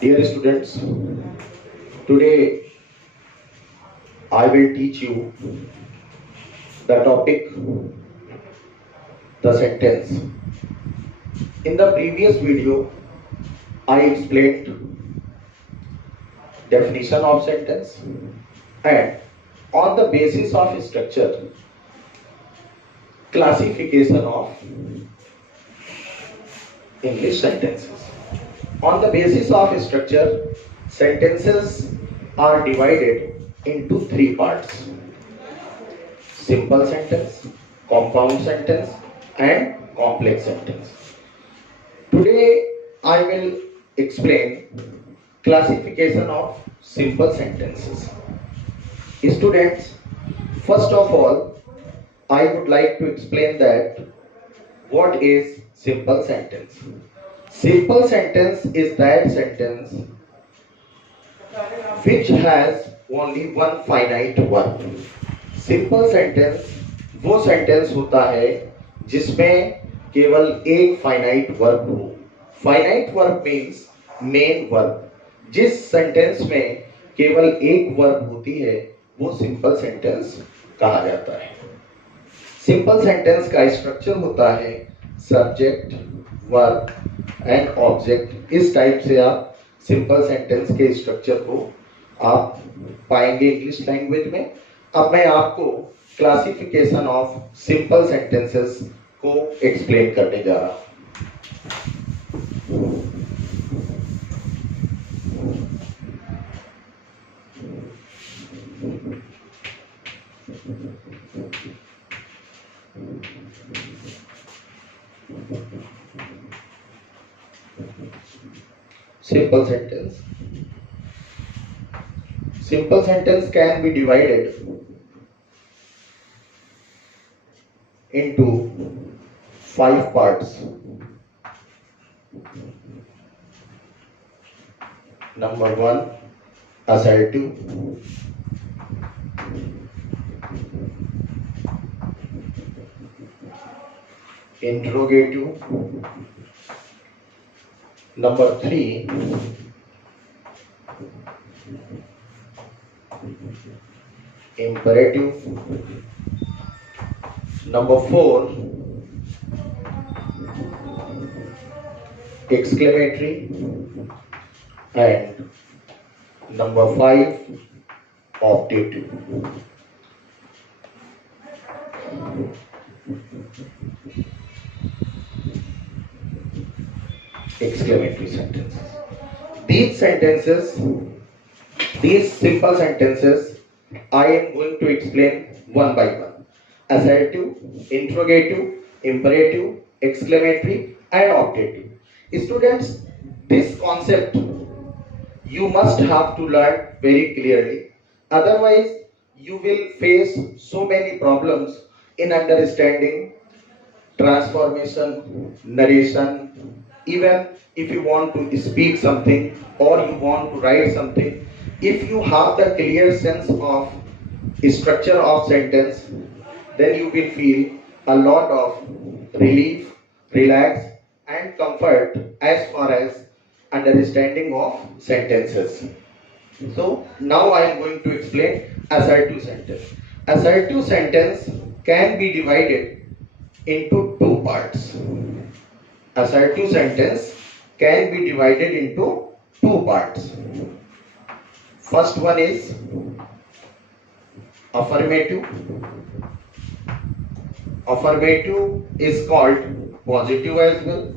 Dear students, today I will teach you the topic, the sentence. In the previous video, I explained definition of sentence and on the basis of structure, classification of English sentences. On the basis of structure, sentences are divided into three parts: simple sentence, compound sentence, and complex sentence. Today I will explain classification of simple sentences. Students, first of all, I would like to explain that what is simple sentence. Simple sentence is that sentence which has only one finite verb. Simple sentence वो सेंटेंस होता है जिसमें केवल एक finite verb हो. Finite verb means main verb. जिस सेंटेंस में केवल एक वर्ब होती है वो सिंपल सेंटेंस कहा जाता है. सिंपल सेंटेंस का स्ट्रक्चर होता है सब्जेक्ट, वर्ब एंड ऑब्जेक्ट. इस टाइप से आप सिंपल सेंटेंस के स्ट्रक्चर को आप पाएंगे इंग्लिश लैंग्वेज में. अब मैं आपको क्लासिफिकेशन ऑफ सिंपल सेंटेंसेस को एक्सप्लेन करने जा रहा हूं. Simple sentence. Simple sentence can be divided into 5 parts. Number 1, assertive. Interrogative. Number 3, imperative. Number 4, exclamatory. And number 5, optative. Exclamatory sentences. These simple sentences, I am going to explain one by one. Assertive, interrogative, imperative, exclamatory, and optative. Students, this concept you must have to learn very clearly. Otherwise, you will face so many problems in understanding transformation, narration, even if you want to speak something or you want to write something. If you have the clear sense of structure of sentence, then you will feel a lot of relief, relax, and comfort as far as understanding of sentences. So now I am going to explain assertive sentence. Assertive sentence can be divided into 2 parts. Assertive sentence can be divided into 2 parts. First one is affirmative. Affirmative is called positive as well.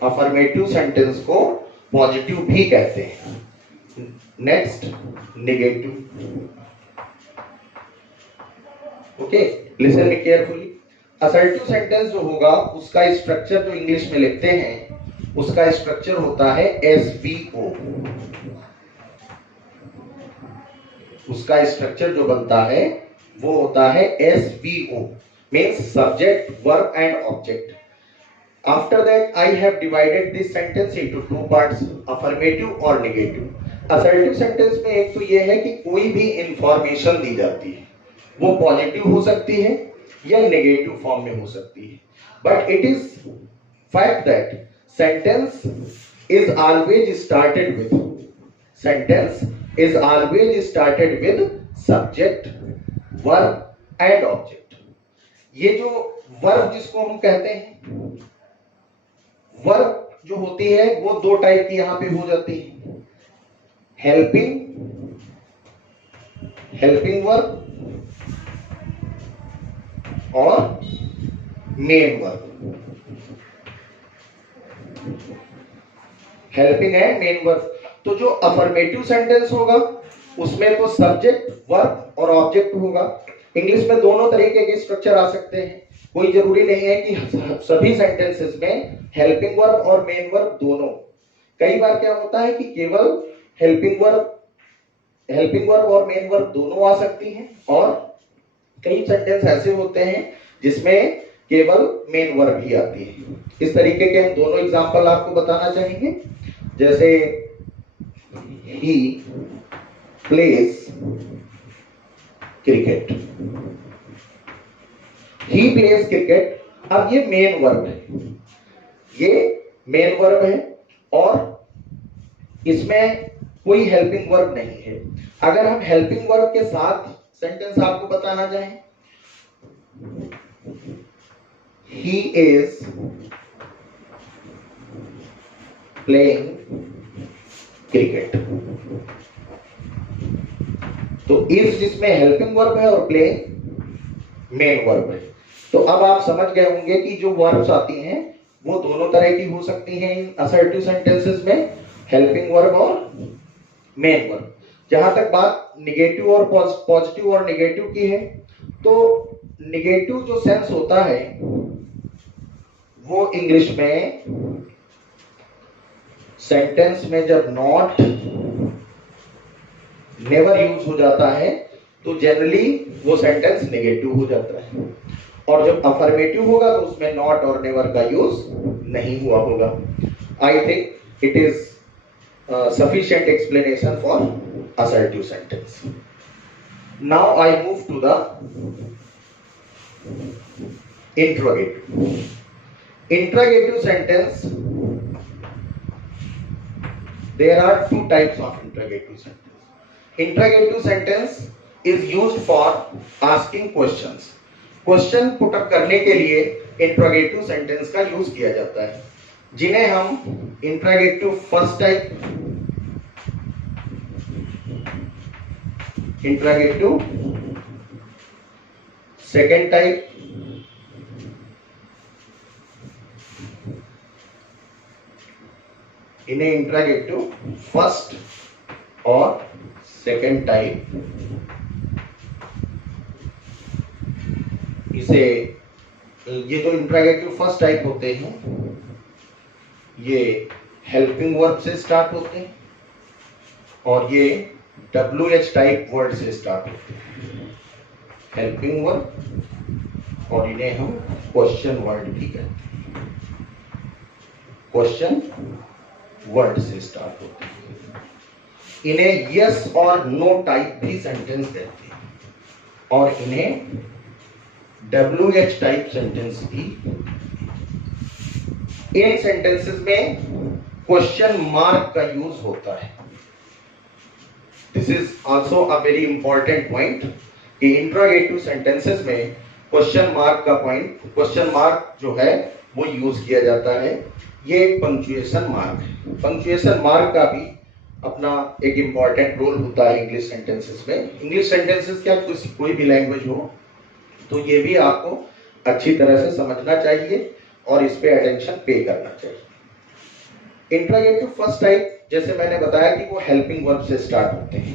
Affirmative sentence को positive भी कहते हैं. Next, negative. Okay, listen me carefully. Assertive sentence जो होगा उसका स्ट्रक्चर जो इंग्लिश में लिखते हैं उसका स्ट्रक्चर होता है SVO. उसका स्ट्रक्चर जो बनता है वो होता है SVO, means subject, verb and object. After that I have divided this sentence into 2 parts, affirmative और negative. assertive sentence में एक तो ये है कि कोई भी इंफॉर्मेशन दी जाती है वो पॉजिटिव हो सकती है या नेगेटिव फॉर्म में हो सकती है, but it is fact that sentence is always started with, sentence is always started with subject, verb and object. ये जो वर्ब जिसको हम कहते हैं, वर्ब जो होती है वो दो टाइप की यहां पे हो जाती है, हेल्पिंग, हेल्पिंग वर्ब और main verb. Helping and main verb. तो जो अफर्मेटिव सेंटेंस होगा उसमें तो सब्जेक्ट, वर्ब और ऑब्जेक्ट होगा। इंग्लिश में दोनों तरीके के स्ट्रक्चर आ सकते हैं, कोई जरूरी नहीं है कि सभी सेंटेंसेस में हेल्पिंग वर्ब और मेन वर्ब दोनों। कई बार क्या होता है कि केवल हेल्पिंग वर्ब और मेन वर्ब दोनों आ सकती हैं, और कई सेंटेंस ऐसे होते हैं जिसमें केवल मेन वर्ब ही आती है। इस तरीके के हम दोनों एग्जांपल आपको बताना चाहेंगे। जैसे he plays cricket, he plays cricket. अब ये मेन वर्ब है, ये मेन वर्ब है और इसमें कोई हेल्पिंग वर्ब नहीं है। अगर हम हेल्पिंग वर्ब के साथ सेंटेंस आपको बताना चाहें, he is playing cricket, तो इस जिसमें हेल्पिंग वर्ब है और प्ले मेन वर्ब है। तो अब आप समझ गए होंगे कि जो वर्ब्स आती हैं वो दोनों तरह की हो सकती हैं इन असर्टिव सेंटेंसेस में, हेल्पिंग वर्ब और मेन वर्ब। जहां तक बात निगेटिव और पॉजिटिव और निगेटिव की है, तो निगेटिव जो सेंस होता है वो इंग्लिश में सेंटेंस में जब नॉट, नेवर यूज हो जाता है तो जनरली वो सेंटेंस नेगेटिव हो जाता है, और जब अफर्मेटिव होगा तो उसमें नॉट और नेवर का यूज नहीं हुआ होगा। I think it is sufficient explanation for assertive sentence. Now I move to the interrogative. Interrogative sentence, there are two types of interrogative sentence. Interrogative sentence is used for asking questions. Question put up करने के लिए interrogative sentence का यूज किया जाता है, जिन्हें हम interrogative first type, interrogative second type, इन्हें इंट्रोगेटिव फर्स्ट और सेकेंड टाइप, इसे ये जो इंट्रोगेटिव फर्स्ट टाइप होते हैं ये हेल्पिंग वर्ब से स्टार्ट होते हैं और ये WH टाइप वर्ड से स्टार्ट होते हैं, हेल्पिंग वर्ब, और इन्हें हम क्वेश्चन वर्ड भी कहते हैं। क्वेश्चन वर्ड से स्टार्ट होते हैं, इन्हें यस और नो टाइप भी सेंटेंस कहते हैं, और इन्हें WH टाइप सेंटेंस भी। इन सेंटेंसेस में क्वेश्चन मार्क का यूज होता है। This is also a very important point कि इंट्रोगेटिव सेंटेंसेस में क्वेश्चन मार्क का पॉइंट, क्वेश्चन मार्क जो है वो यूज किया जाता है। ये एक पंक्चुएशन मार्क है। पंक्चुएशन मार्क का भी अपना एक इंपॉर्टेंट रोल होता है इंग्लिश सेंटेंसेस में। इंग्लिश सेंटेंसेस क्या कोई भी लैंग्वेज हो, तो ये भी आपको अच्छी तरह से समझना चाहिए और इस पे अटेंशन पे करना चाहिए। इंट्रोगेटिव फर्स्ट टाइप, जैसे मैंने बताया कि वो हेल्पिंग वर्ब से स्टार्ट होते हैं।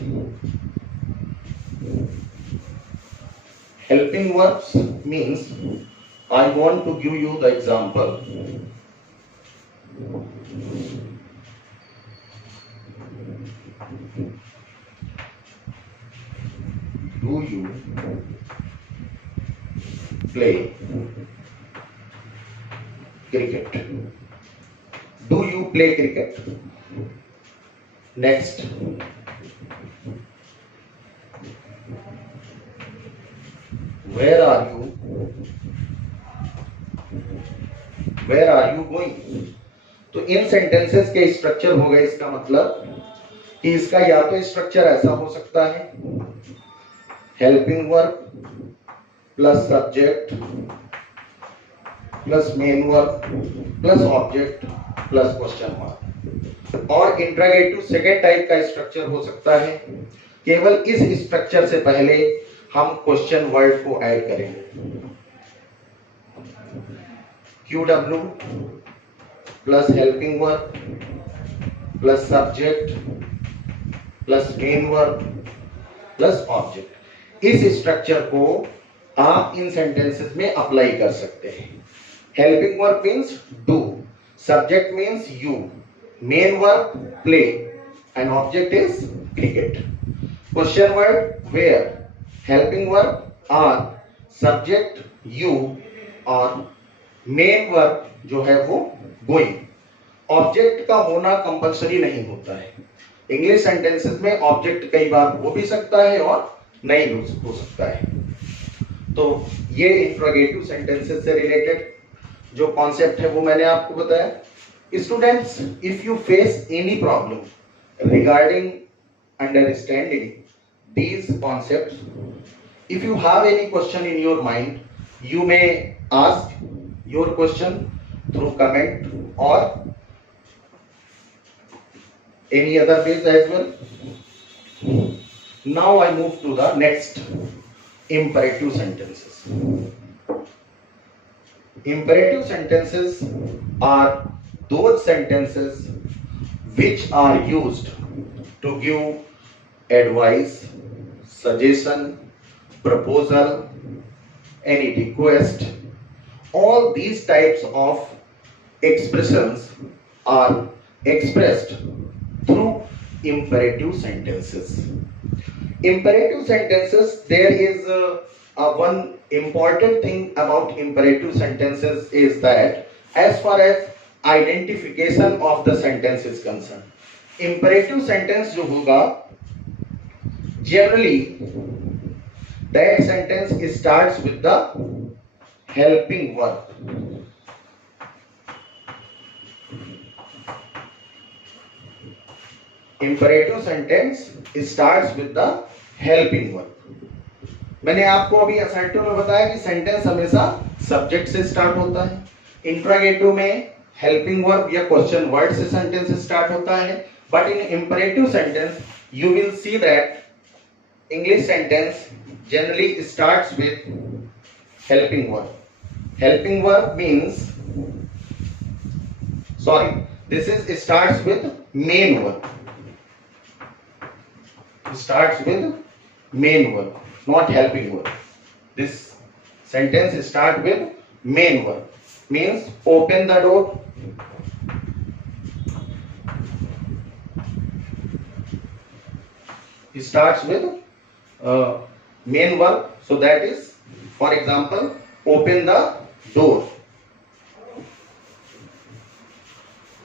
Helping verbs means, I want to give you the example. Do you play cricket? Do you play cricket? Next, where are you? Where are you going? तो इन सेंटेंसेस के स्ट्रक्चर हो गए, इसका मतलब कि इसका या तो स्ट्रक्चर ऐसा हो सकता है, helping verb plus subject plus main verb plus object plus question mark, और इंट्रोगेटिव सेकेंड टाइप का स्ट्रक्चर हो सकता है, केवल इस स्ट्रक्चर से पहले हम क्वेश्चन वर्ड को ऐड करेंगे, QW plus helping verb plus subject plus main verb plus object. इस स्ट्रक्चर को आप इन सेंटेंसेस में अप्लाई कर सकते हैं। Helping verb means do, subject means you, main verb play and object is cricket. Question word where, helping verb are, subject you और main verb जो है वो गोइंग। ऑब्जेक्ट का होना कंपलसरी नहीं होता है। इंग्लिश सेंटेंसेस में ऑब्जेक्ट कई बार हो भी सकता है और नहीं हो सकता है। तो ये इंट्रोगेटिव सेंटेंसेस से रिलेटेड जो कॉन्सेप्ट है वो मैंने आपको बताया। Students, if you face any problem regarding understanding these concepts, if you have any question in your mind, you may ask your question through comment or any other ways as well. Now I move to the next, imperative sentences. Imperative sentences are those sentences which are used to give advice, suggestion, proposal, any request. All these types of expressions are expressed through imperative sentences. Imperative sentences, there is one important thing about imperative sentences is that as far as identification of the sentence is concerned, imperative sentence जो होगा, generally that sentence starts with the helping verb. Imperative sentence starts with the helping verb. मैंने आपको अभी असर्टिव में बताया कि सेंटेंस हमेशा सब्जेक्ट से स्टार्ट होता है। इंट्रोगेटिव में हेल्पिंग वर्ब या क्वेश्चन वर्ड से सेंटेंस स्टार्ट होता है, but in imperative sentence you will see that English sentence generally starts with helping verb. Helping verb means, sorry, this is starts with main verb. Starts with main verb, not helping verb. This sentence starts with main verb, means open the door, it starts with main verb, so that is, for example, open the door.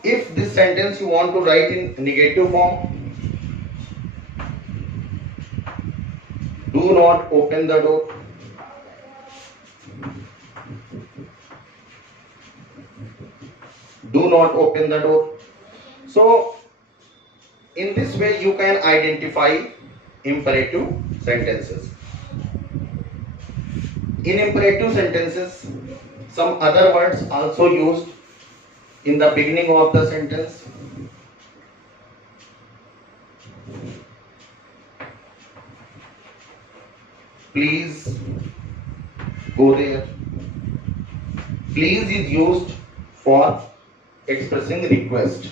If this sentence you want to write in negative form, do not open the door, do not open the door. So in this way you can identify imperative sentences. In imperative sentences, some other words also used in the beginning of the sentence. Please go there. Please is used for expressing request.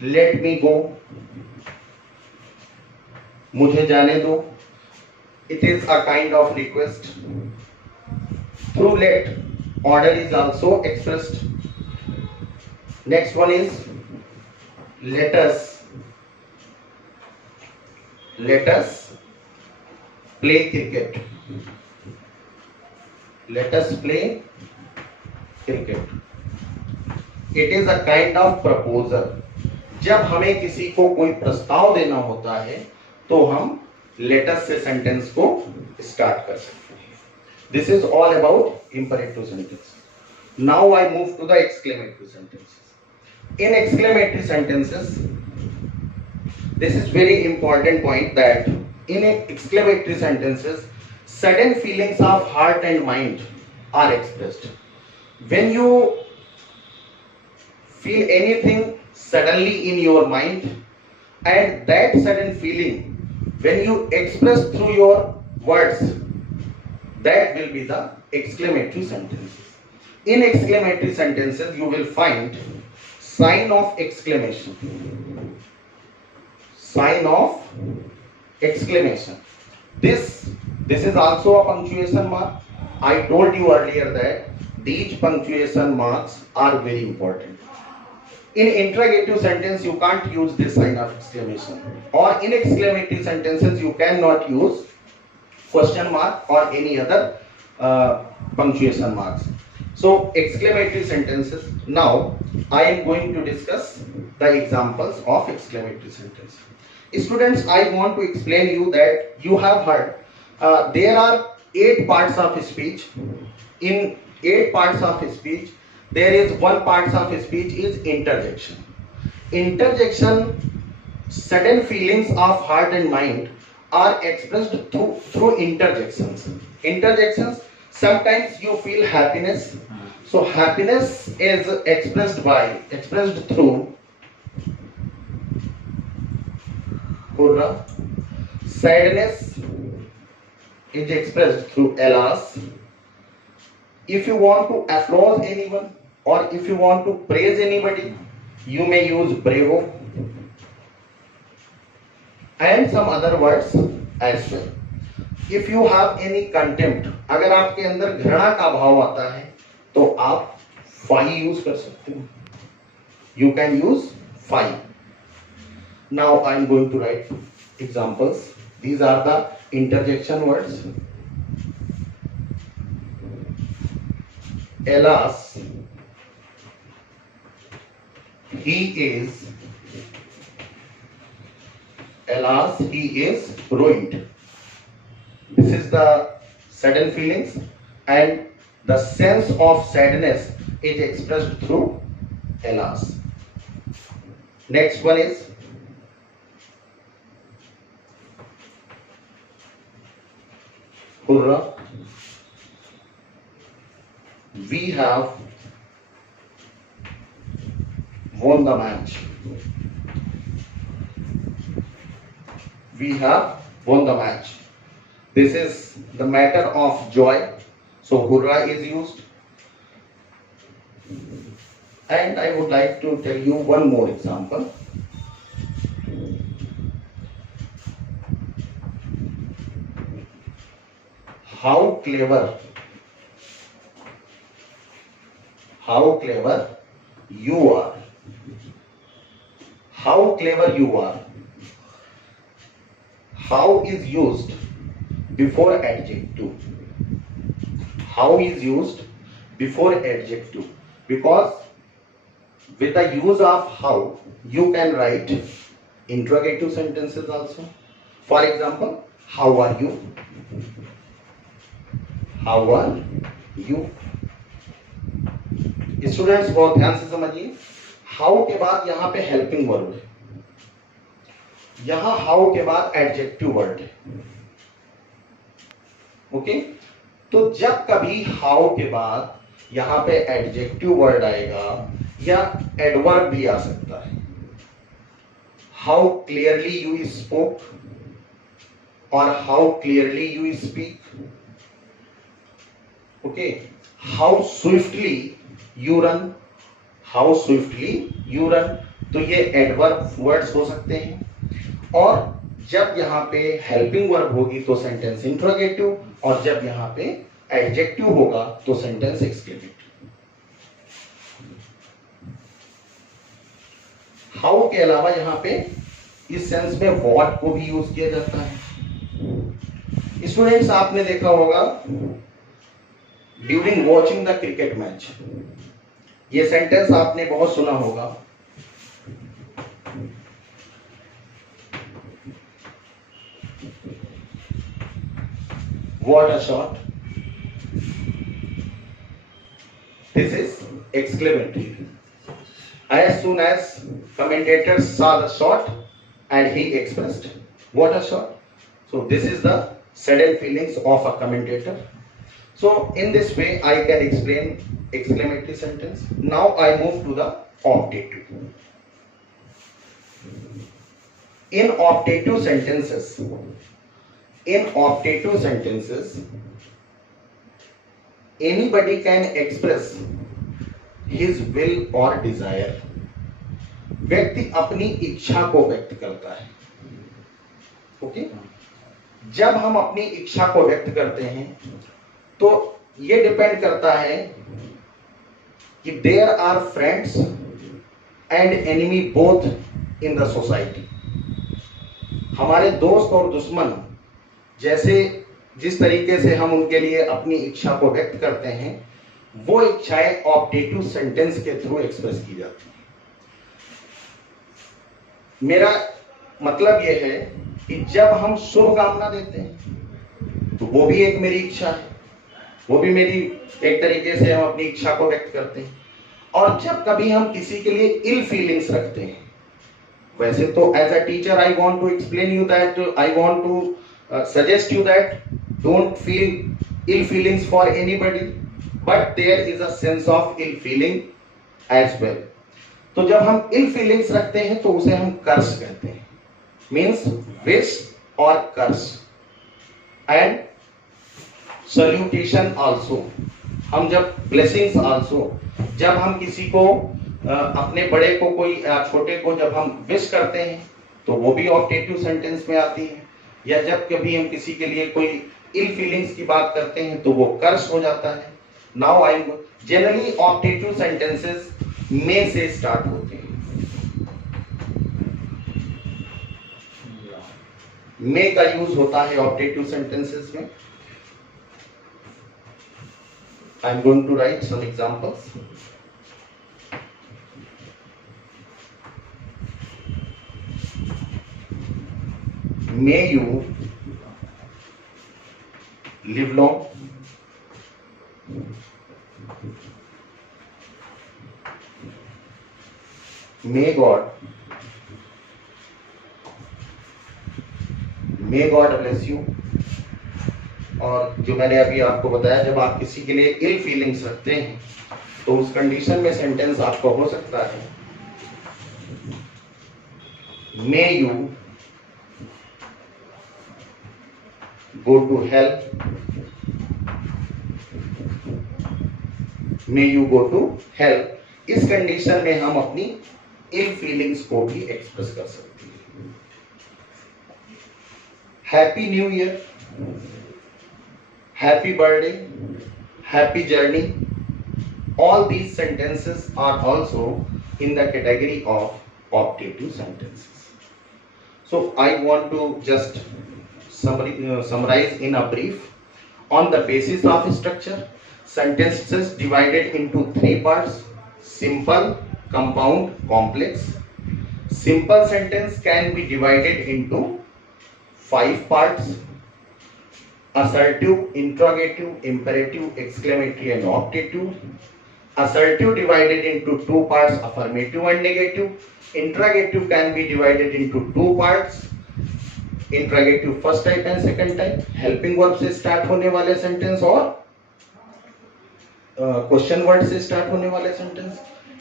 Let me go, मुझे जाने दो, it is a kind of request. Through let, order is also expressed. Next one is let us play cricket. Let us play cricket. It is a kind of proposal. जब हमें किसी को कोई प्रस्ताव देना होता है तो हम लेटस से सेंटेंस को स्टार्ट कर सकते हैं। This is all about imperative sentence. Now I move to the exclamatory sentences. In exclamatory sentences, this is very important point that in exclamatory sentences, sudden feelings of heart and mind are expressed. When you feel anything suddenly in your mind, and that sudden feeling, when you express through your words, that will be the exclamatory sentences. In exclamatory sentences, you will find sign of exclamation. Sign of exclamation. This is also a punctuation mark. I told you earlier that these punctuation marks are very important. In interrogative sentence, you can't use this sign of exclamation, or in exclamatory sentences, you cannot use question mark or any other punctuation marks. So exclamatory sentences. Now I am going to discuss the examples of exclamatory sentences. Students, I want to explain you that you have heard there are 8 parts of speech. In 8 parts of speech, there is one part of speech is interjection. Interjection, sudden feelings of heart and mind are expressed through interjections. Interjections, sometimes you feel happiness, so happiness is expressed through hurrah. Sadness is expressed through alas. If you want to applaud anyone or if you want to praise anybody, you may use bravo and some other words as well. If you have any contempt, अगर आपके अंदर घृणा का भाव आता है तो आप फाई यूज कर सकते हो. You can use phi. Now I am going to write examples. These are the interjection words. Alas, he is. Alas, he is ruined. This is the sudden feelings, and the sense of sadness is expressed through alas. Next one is hurrah. We have won the match. We have won the match. This is the matter of joy. So hurrah is used. And I would like to tell you one more example. How clever you are. How clever you are. How is used before adjective. How is used before adjective, because with the use of how you can write interrogative sentences also. For example, how are you? How are you? Students बहुत ध्यान से समझिए. हाउ के बाद यहां पे helping verb है, यहां हाउ के बाद एडजेक्टिव वर्ड है. ओके, तो जब कभी हाउ के बाद यहां पे एडजेक्टिव वर्ड आएगा या एडवर्ब भी आ सकता है. हाउ क्लियरली यू स्पोक और how clearly you speak. Okay, how swiftly you run. How swiftly you run, तो ये एडवर्ब वर्ड्स हो सकते हैं. और जब यहाँ पे हेल्पिंग वर्ब होगी तो सेंटेंस इंट्रोगेटिव, और जब यहाँ पे एडजेक्टिव होगा तो सेंटेंस एक्सक्लेमेटिव. हाउ के अलावा यहाँ पे इस सेंस में व्हाट को भी यूज किया जाता है. स्टूडेंट्स, आपने देखा होगा during watching the cricket match, ये सेंटेंस आपने बहुत सुना होगा. What a shot. This is exclamatory. As soon as commentator saw the shot and he expressed what a shot. So this is the sudden feelings of a commentator. So in this way I can explain exclamatory sentence. Now I move to the optative. In optative sentences, anybody can express his will or desire. व्यक्ति अपनी इच्छा को व्यक्त करता है. ओके? जब हम अपनी इच्छा को व्यक्त करते हैं तो ये डिपेंड करता है कि there are friends and enemy both in the society. हमारे दोस्त और दुश्मन जैसे जिस तरीके से हम उनके लिए अपनी इच्छा को व्यक्त करते हैं, वो इच्छाएं ऑप्टेटिव सेंटेंस के थ्रू एक्सप्रेस की जाती हैं. मेरा मतलब यह है कि जब हम शुभकामना देते हैं तो वो भी एक मेरी इच्छा है, वो भी मेरी एक तरीके से हम अपनी इच्छा को व्यक्त करते हैं. और जब कभी हम किसी के लिए इल फीलिंग्स रखते हैं, वैसे तो as a teacher I want to explain you that, I want to suggest you that don't feel ill feelings for anybody, but there is a sense of ill feeling as well. तो जब हम इल फीलिंग्स रखते हैं तो उसे हम कर्स कहते हैं, मीन्स विश और कर्स. एंड सल्यूटेशन आल्सो, हम जब ब्लेसिंग्स आल्सो, जब हम किसी को अपने बड़े को कोई छोटे को जब हम विश करते हैं तो वो भी ऑप्टेटिव सेंटेंस में आती है. या जब कभी हम किसी के लिए कोई इल फीलिंग्स की बात करते हैं तो वो कर्स हो जाता है. Now I am generally optative sentences में से स्टार्ट होते हैं. मे का यूज होता है ऑप्टेटिव सेंटेंसेस में. I am going to write some examples. May you live long. May God bless you. और जो मैंने अभी आपको बताया, जब आप किसी के लिए इल फीलिंग्स रखते हैं तो उस कंडीशन में सेंटेंस आपका हो सकता है May you go to hell. May you go to hell. इस कंडीशन में हम अपनी इल फीलिंग्स को भी एक्सप्रेस कर सकते हैं. Happy new year, happy birthday, happy journey, all these sentences are also in the category of optative sentences. So I want to just summarize in a brief. On the basis of structure, sentences divided into three parts: simple, compound, complex. Simple sentence can be divided into 5 parts: assertive, interrogative, imperative, exclamatory and optative. Assertive divided into 2 parts: affirmative and negative. Interrogative can be divided into 2 parts: interrogative first type and second type, helping verb से स्टार्ट होने वाले सेंटेंस और question word से स्टार्ट होने वाले sentence.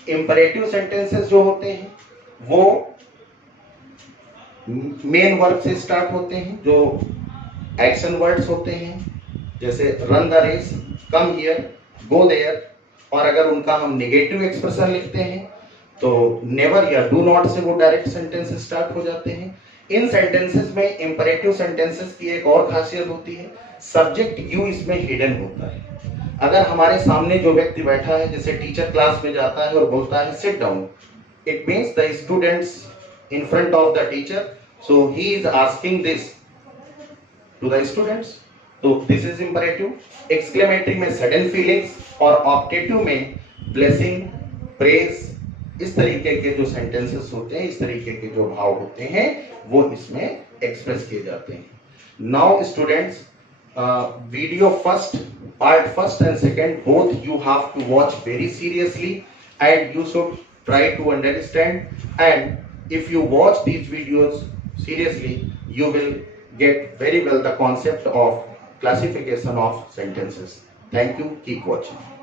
Imperative sentences जो होते हैं वो मेन वर्ब से स्टार्ट होते हैं, जो एक्शन वर्ड्स होते हैं, जैसे run the race, come here, go there. और अगर उनका हम नेगेटिव एक्सप्रेशन लिखते हैं तो नेवर या डू नॉट से वो डायरेक्ट सेंटेंस स्टार्ट हो जाते हैं. इन सेंटेंसेस में इंपरेटिव सेंटेंसेस की एक और खासियत होती है, सब्जेक्ट यू इसमें हिडन होता है. अगर हमारे सामने जो व्यक्ति बैठा है, जैसे टीचर क्लास में जाता है और बोलता है sit down, it means the students in front of the teacher, so he is asking this to the students. तो दिस इज इंपरेटिव. एक्सक्लेमेटरी में सडन फीलिंग्स और ऑप्टेटिव में ब्लेसिंग, प्रेज, इस तरीके के जो सेंटेंसेस होते हैं, इस तरीके के जो भाव होते हैं वो इसमें एक्सप्रेस किए जाते हैं. Now students, video first part first and second both you have to watch very seriously, and you should try to understand. And if you watch these videos seriously, you will get very well the concept of classification of sentences. Thank you. Keep watching.